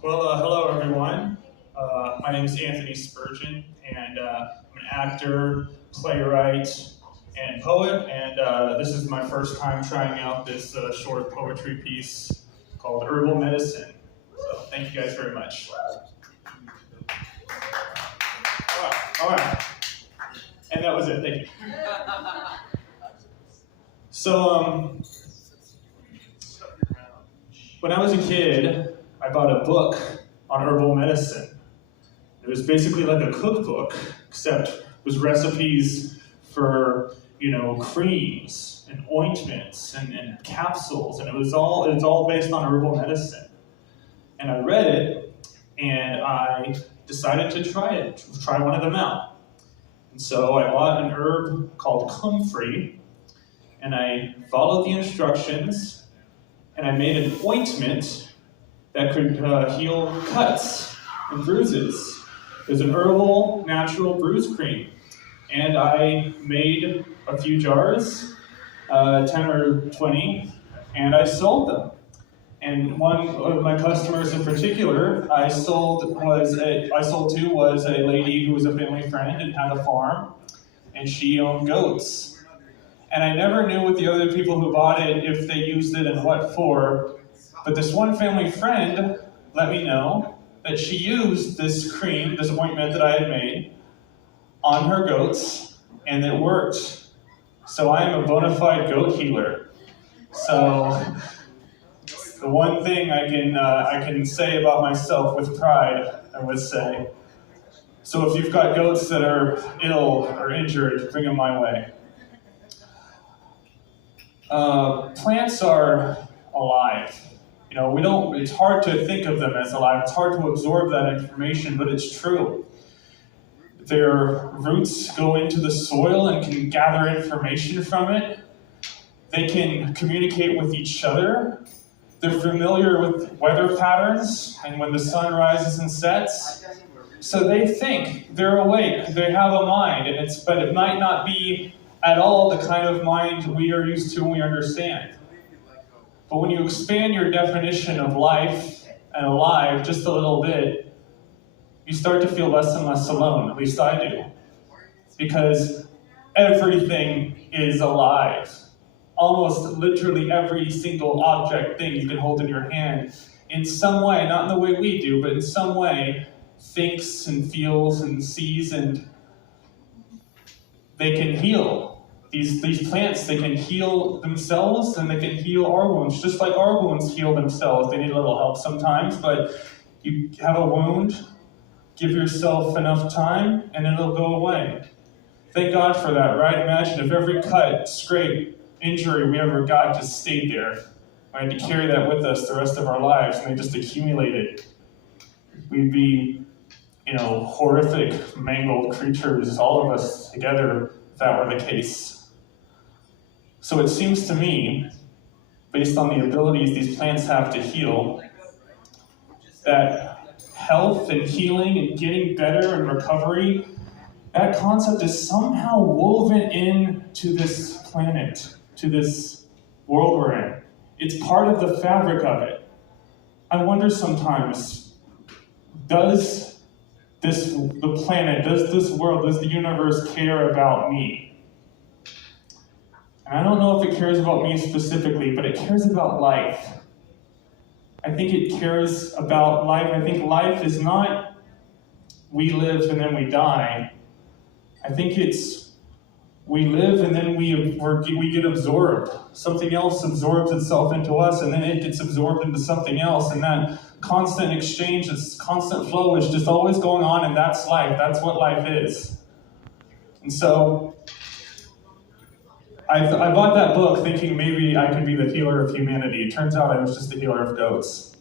Well, hello everyone. My name is Anthony Spurgeon, and I'm an actor, playwright, and poet. And this is my first time trying out this short poetry piece called Herbal Medicine. So thank you guys very much. All right. And that was it. Thank you. So, when I was a kid, I bought a book on herbal medicine. It was basically like a cookbook, except it was recipes for, creams and ointments and capsules, and it was all based on herbal medicine. And I read it, and I decided to try one of them out. And so I bought an herb called comfrey, and I followed the instructions, and I made an ointment that could heal cuts and bruises. It was an herbal, natural bruise cream. And I made a few jars, 10 or 20, and I sold them. And one of my customers in particular I sold to was a lady who was a family friend and had a farm, and she owned goats. And I never knew what the other people who bought it, if they used it and what for, but this one family friend let me know that she used this cream, this ointment that I had made, on her goats, and it worked. So I am a bona fide goat healer. So the one thing I can say about myself with pride, I would say. So if you've got goats that are ill or injured, bring them my way. Plants are alive. It's hard to think of them as alive. It's hard to absorb that information, but it's true. Their roots go into the soil and can gather information from it. They can communicate with each other. They're familiar with weather patterns and when the sun rises and sets. So they think, they're awake, they have a mind, but it might not be at all the kind of mind we are used to and we understand. But when you expand your definition of life and alive just a little bit, you start to feel less and less alone, at least I do. Because everything is alive. Almost literally every single object, thing you can hold in your hand, in some way, not in the way we do, but in some way, thinks and feels and sees, and they can heal. These plants, they can heal themselves and they can heal our wounds, just like our wounds heal themselves. They need a little help sometimes, but you have a wound, give yourself enough time and it'll go away. Thank God for that, right? Imagine if every cut, scrape, injury we ever got just stayed there. We had to carry that with us the rest of our lives and they just accumulated. We'd be, horrific, mangled creatures, all of us together, if that were the case. So it seems to me, based on the abilities these plants have to heal, that health and healing and getting better and recovery, that concept is somehow woven into this planet, to this world we're in. It's part of the fabric of it. I wonder sometimes, does the planet, does this world, does the universe care about me? And I don't know if it cares about me specifically, but it cares about life. I think it cares about life. I think life is not we live and then we die. I think it's we live and then we get absorbed. Something else absorbs itself into us and then it gets absorbed into something else. And that constant exchange, this constant flow is just always going on, and that's life. That's what life is. And so I bought that book thinking maybe I could be the healer of humanity. It turns out I was just the healer of goats.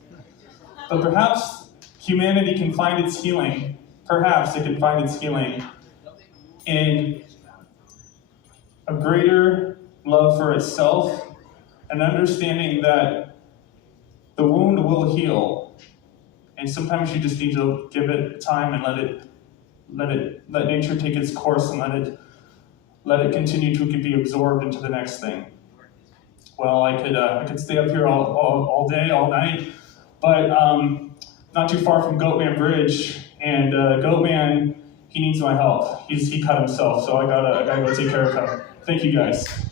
But perhaps humanity can find its healing. Perhaps it can find its healing in a greater love for itself, and understanding that the wound will heal. And sometimes you just need to give it time and let nature take its course and let it continue to be absorbed into the next thing. Well, I could stay up here all day, all night, but not too far from Goatman Bridge, and Goatman, he needs my help. He cut himself, so I gotta go take care of him. Thank you guys.